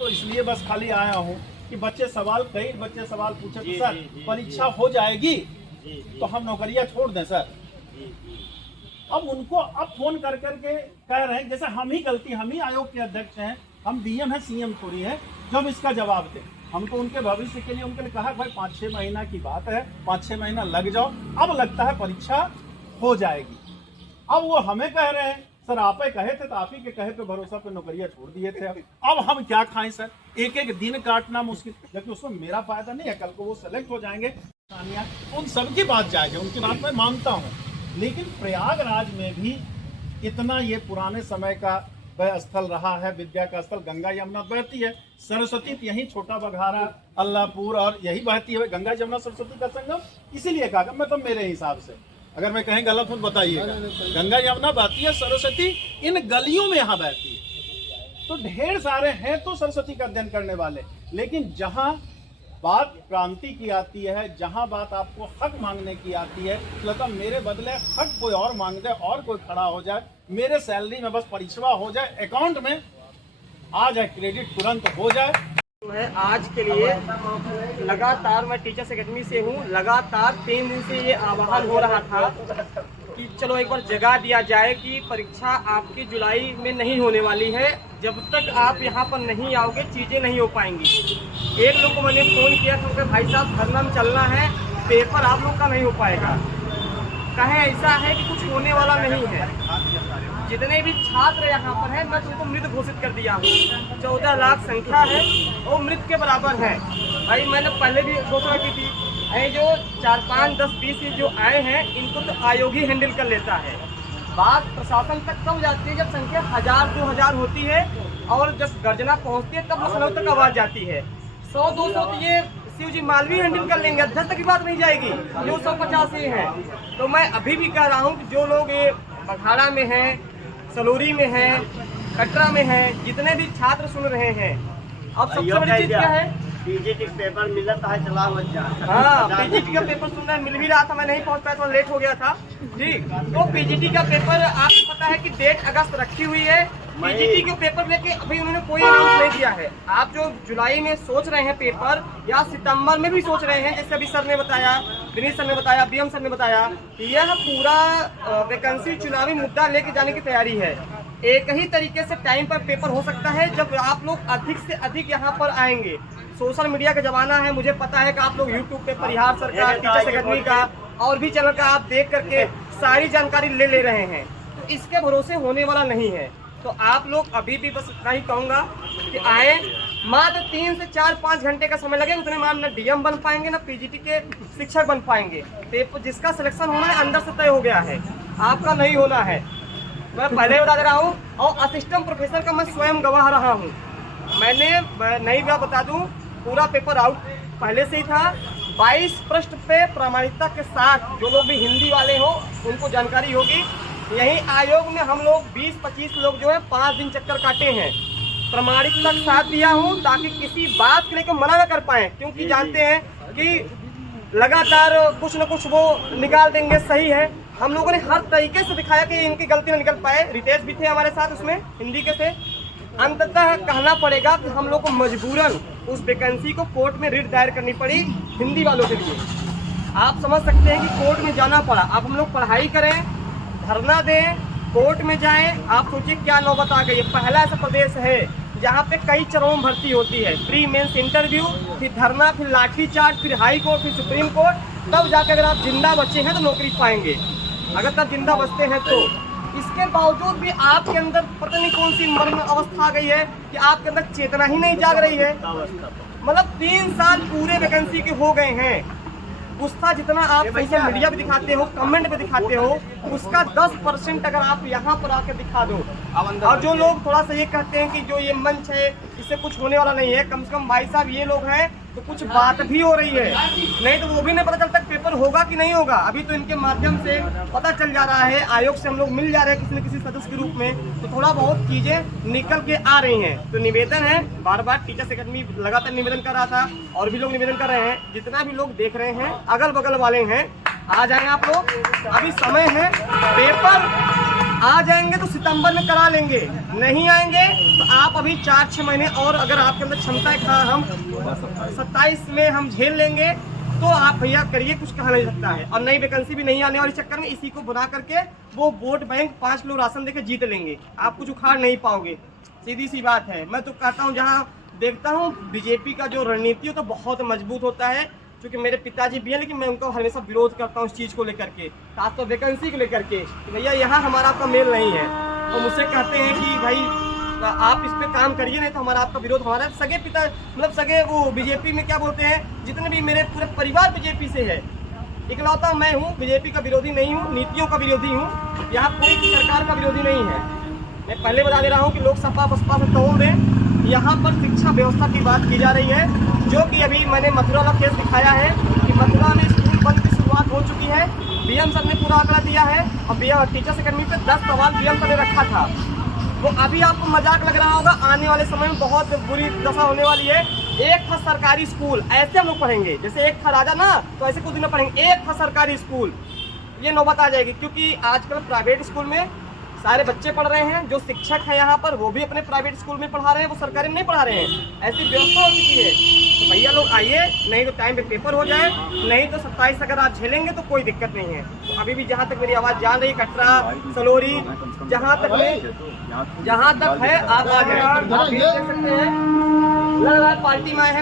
तो इसलिए बस खाली आया हूँ कि कई बच्चे सवाल पूछे तो सर परीक्षा हो जाएगी तो हम नौकरियां छोड़ दें सर। अब उनको अब फोन कर करके कह रहे हैं जैसे हम ही आयोग के अध्यक्ष हैं, हम डीएम है, सीएम थोड़ी है जो हम इसका जवाब दें। हम तो उनके भविष्य के लिए उनके लिए कहा भाई 5-6 महीना की बात है, 5-6 महीना लग जाओ, अब लगता है परीक्षा हो जाएगी। अब वो हमें कह रहे हैं सर आप ही कहे थे तो आप ही के कहे पे भरोसा पे नौकरियां छोड़ दिए थे, अब हम क्या खाएं सर, एक एक दिन काटना मुश्किल, जबकि उसमें मेरा फायदा नहीं है, कल को वो सेलेक्ट हो जाएंगे, उन सबकी बात जाएगी, उनकी बात मैं मानता हूँ। लेकिन प्रयागराज में भी इतना ये पुराने समय का स्थल रहा है, विद्या का स्थल, गंगा यमुना बहती है, सरस्वती यही छोटा बघारा अल्लाहपुर और यही बहती है, गंगा यमुना सरस्वती का संगम, इसीलिए कहा मैं तो मेरे हिसाब से, अगर मैं कहीं गलत हूँ बताइएगा, गंगा यमुना बहती है, सरस्वती इन गलियों में यहाँ बहती है, तो ढेर सारे हैं तो सरस्वती का अध्ययन करने वाले। लेकिन जहाँ बात क्रांति की आती है, जहां बात आपको हक मांगने की आती है, तो मेरे बदले हक कोई और मांग दे और कोई खड़ा हो जाए, मेरे सैलरी में बस परिश्वा हो जाए, अकाउंट में आ जाए, क्रेडिट तुरंत हो जाए। है आज के लिए लगातार मैं टीचर्स एकेडमी से हूँ, लगातार 3 दिन से ये आह्वान हो रहा था कि चलो एक बार जगा दिया जाए कि परीक्षा आपकी जुलाई में नहीं होने वाली है, जब तक आप यहाँ पर नहीं आओगे चीज़ें नहीं हो पाएंगी। एक लोग को मैंने फ़ोन किया था कि भाई साहब धरना में चलना है, पेपर आप लोग का नहीं हो पाएगा। कहे ऐसा है कि कुछ होने वाला नहीं है, जितने भी छात्र यहाँ पर हैं मैं तुमको मृत घोषित कर दिया हूँ, 14 लाख संख्या है वो मृत के बराबर है। भाई मैंने पहले भी घोषणा की थी, ये जो 4, 5, 10, 20 जो आए हैं इनको तो आयोग ही हैंडल कर लेता है। बात प्रशासन तक कब जाती है जब संख्या 1000-2000 होती है, और जब गर्जना पहुँचती है तब लखनऊ तक आवाज़ जाती है। 100-200 तो ये शिव जी मालवी हैंडल कर लेंगे, अध्यक्ष तक की बात नहीं जाएगी, जो 150 ही है। तो मैं अभी भी कह रहा हूँ कि जो लोग ये बघाड़ा में हैं, सलोरी में हैं, कटरा में हैं, जितने भी छात्र सुन रहे हैं, अब सबसे बड़ी चीज क्या है, पीजीटी पेपर मिला था, चला मत जा। हाँ पीजीटी का पेपर सुनना मिल भी रहा था, मैं नहीं पहुंच पाया, थोड़ा लेट हो गया था जी। तो पीजीटी का पेपर आपको पता है कि डेट अगस्त रखी हुई है, पीजीटी के पेपर लेके अभी उन्होंने कोई अनाउंस नहीं किया है। आप जो जुलाई में सोच रहे हैं पेपर, या सितंबर में भी सोच रहे हैं, जैसे अभी सर ने बताया, विनीत सर ने बताया, बीएम सर ने बताया, यह पूरा वैकेंसी चुनावी मुद्दा लेके जाने की तैयारी है। एक ही तरीके से टाइम पर पेपर हो सकता है जब आप लोग अधिक से अधिक यहाँ पर आएंगे। सोशल मीडिया का जमाना है, मुझे पता है कि आप लोग यूट्यूब पे परिहार सरकार, टीचर्स एकेडमी का और भी चैनल का आप देख करके सारी जानकारी ले रहे हैं, तो इसके भरोसे होने वाला नहीं है। तो आप लोग अभी भी बस इतना ही कहूँगा कि आए, मात्र 3 से 4-5 घंटे का समय लगेगा, उतने में न डीएम बन पाएंगे, न पीजीटी के शिक्षक बन पाएंगे। पेपर जिसका सिलेक्शन होना है अंदर से तय हो गया है, आपका नहीं होना है, मैं पहले बता दे रहा हूँ। और असिस्टेंट प्रोफेसर का मैं स्वयं गवाह रहा हूँ। मैंने नई बात बता दूँ, पूरा पेपर आउट पहले से ही था। 22 प्रश्न पे प्रामाणिकता के साथ जो लोग भी हिंदी वाले हो उनको जानकारी होगी। यही आयोग में हम लोग 20-25 लोग जो है 5 दिन चक्कर काटे हैं, प्रामाणिकता के साथ दिया हूँ ताकि किसी बात के लेकर मना न कर पाए, क्योंकि जानते हैं कि लगातार कुछ न कुछ वो निकाल देंगे। सही है, हम लोगों ने हर तरीके से दिखाया कि इनकी गलती न निकल पाए। रितेश भी थे हमारे साथ उसमें, हिंदी के थे। अंततः कहना पड़ेगा कि हम लोग को मजबूरन उस वैकेंसी को कोर्ट में रिट दायर करनी पड़ी हिंदी वालों के लिए। आप समझ सकते हैं कि कोर्ट में जाना पड़ा। अब हम लोग पढ़ाई करें, धरना दें, कोर्ट में जाएं, आप सोचिए क्या नौबत आ गई है। पहला ऐसा प्रदेश है जहाँ पे कई चरणों में भर्ती होती है, प्री मेंस इंटरव्यू, फिर धरना, फिर लाठीचार्ज, फिर हाई कोर्ट, फिर सुप्रीम कोर्ट, तब जाकर अगर आप जिंदा बचे हैं तो नौकरी पाएंगे, अगर तब जिंदा बचते हैं तो। इसके बावजूद भी आपके अंदर पता नहीं कौन सी मर्म अवस्था आ गई है कि आपके अंदर चेतना ही नहीं जाग रही है। मतलब 3 साल पूरे वैकेंसी के हो गए हैं, उसका जितना आप सोशल मीडिया पे दिखाते हो, कमेंट पे दिखाते हो, उसका 10% अगर आप यहाँ पर आकर दिखा दो। और जो लोग थोड़ा सा ये कहते हैं कि जो ये मंच है इससे कुछ होने वाला नहीं है, कम से कम भाई साहब ये लोग हैं तो कुछ बात भी हो रही है, नहीं तो वो भी नहीं पता चलता पेपर होगा कि नहीं होगा। अभी तो इनके माध्यम से पता चल जा रहा है, आयोग से हम लोग मिल जा रहे हैं किसी न किसी सदस्य के रूप में, तो थोड़ा बहुत चीजें निकल के आ रही हैं। तो निवेदन है, बार बार टीचर्स एकेडमी लगातार निवेदन कर रहा था और भी लोग निवेदन कर रहे हैं, जितना भी लोग देख रहे हैं अगल बगल वाले हैं, आ जाए आप लोग, अभी समय है। पेपर आ जाएंगे तो सितंबर में करा लेंगे, नहीं आएंगे तो आप अभी 4-6 महीने और अगर आपके अंदर क्षमता है हम 27 में हम झेल लेंगे, तो आप भैया करिए, कुछ कहा नहीं सकता है। और नई वैकेंसी भी नहीं आने वाली, चक्कर में इसी को बुला करके वो वोट बैंक 5 किलो राशन देके जीत लेंगे, आप कुछ उखाड़ नहीं पाओगे, सीधी सी बात है। मैं तो कहता हूँ, जहाँ देखता हूँ बीजेपी का जो रणनीति हो तो बहुत मजबूत होता है, क्योंकि मेरे पिताजी भी हैं, लेकिन मैं उनको हमेशा विरोध करता हूँ इस चीज़ को लेकर के, खासतौर वैकेंसी को लेकर के, भैया यहाँ हमारा आपका मेल नहीं है। और मुझसे कहते हैं कि भाई आप इस पे काम करिए, नहीं तो हमारा आपका विरोध। हमारा सगे पिता मतलब सगे वो बीजेपी में क्या बोलते हैं, जितने भी मेरे पूरे परिवार बीजेपी से है, इकलौता मैं हूँ बीजेपी का विरोधी नहीं हूँ, नीतियों का विरोधी हूँ, यहाँ कोई सरकार का विरोधी नहीं है। मैं पहले बता दे रहा हूँ कि लोग सपा बसपा से तोड़ दें। यहाँ पर शिक्षा व्यवस्था की बात की जा रही है, जो कि अभी मैंने मथुरा का केस दिखाया है कि मथुरा में स्कूल बंद की शुरुआत हो चुकी है। बीएम सर ने पूरा आंकड़ा दिया है और टीचर्स अकेडमी पे 10 सवाल बीएम सर ने रखा था। वो अभी आपको मजाक लग रहा होगा, आने वाले समय में बहुत बुरी दशा होने वाली है। एक था सरकारी स्कूल, ऐसे हम लोग पढ़ेंगे जैसे एक था राजा ना, तो ऐसे कुछ दिन में पढ़ेंगे। एक था सरकारी स्कूल, ये नौबत आ जाएगी, क्योंकि आजकल प्राइवेट स्कूल में सारे बच्चे पढ़ रहे हैं। जो शिक्षक हैं यहाँ पर वो भी अपने प्राइवेट स्कूल में पढ़ा रहे हैं, वो सरकारी में नहीं पढ़ा रहे हैं। ऐसी व्यवस्था हो चुकी है। तो भैया लोग आइए, नहीं तो टाइम पे पेपर हो जाए, नहीं तो 27 अगर आप झेलेंगे तो कोई दिक्कत नहीं है। तो अभी भी जहाँ तक मेरी आवाज़ जान रही, कटरा सलोरी जहाँ तक है आप आ जाए, आप देख सकते हैं। पार्टी में आए हैं।